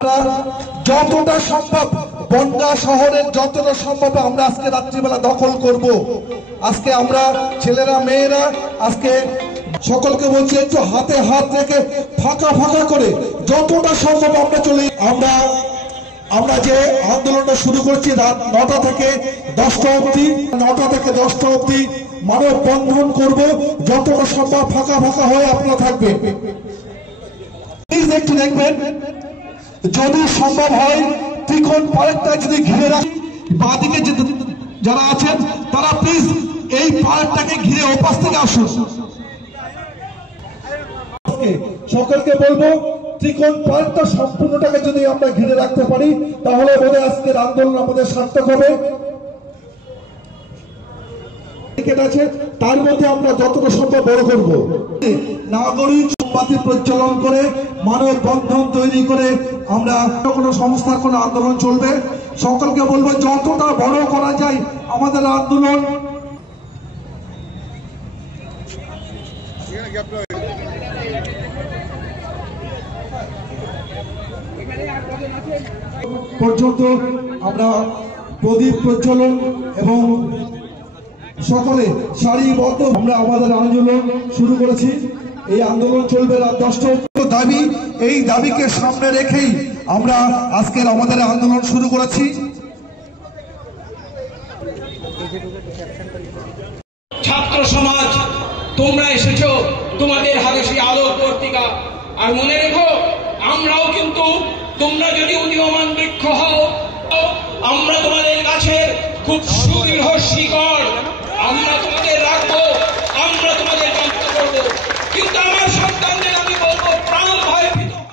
যতটা সম্ভব বনগাঁ শহরের যতটা সম্ভব আমরা আজকে রাত্রিবেলা দখল করব। আজকে আমরা ছেলেরা মেয়েরা আজকে সকলকে বলছি একটু হাতে হাত রেখে ফাঁকা ফাঁকা করে যতটা সম্ভব আমরা চলে আমরা যে আন্দোলনটা শুরু করছি রাত 9টা থেকে 10টা অবধি 9টা থেকে 10টা অবধি মানববন্ধন করব। যতটা সম্ভব ফাঁকা ফাঁকা হয়ে আপনারা থাকবেন। প্লিজ একটু দেখবেন যদি সম্ভব হয় ত্রিকোণ পার্কটা যদি ঘিরে রাখি, বাঁদিকে যারা আছেন তারা প্লিজ এই পার্কটাকে ঘিরে ওপাশ থেকে আসুন। সকলকে বলবো ত্রিকোণ পার্কটা সম্পূর্ণটাকে যদি আমরা ঘিরে রাখতে পারি তাহলে বোধহয় আজকের আন্দোলন আমাদের সার্থক হবে। আছে তার মধ্যে আমরা যতটা সম্ভব বড় করব। নাগরিক মোমবাতি প্রজ্বলন করে মানববন্ধন তৈরি করে আমরা কোনো সংস্থার কোনো আন্দোলন চলবে। সকলকে বলবো যতটা বড় করা যায় আমাদের আন্দোলন। পর্যন্ত আমরা প্রদীপ প্রজ্বলন এবং সকলে সারিবদ্ধ আমরা আমাদের আন্দোলন শুরু করেছি। এই আন্দোলন চলবে রাত 10টা। দাবি এই দাবিকে সামনে রেখেই আমরা আজকের আমাদের আন্দোলন শুরু করেছি। ছাত্র সমাজ তোমরা এসেছো, তোমাদের হাতে সেই আলোক পত্রিকা। আর মনে রেখো আমরাও কিন্তু তোমরা যদি উদীয়মান বৃক্ষ হও আমরা তোমাদের কাছে খুব সুদৃঢ় শিকড়। আমরা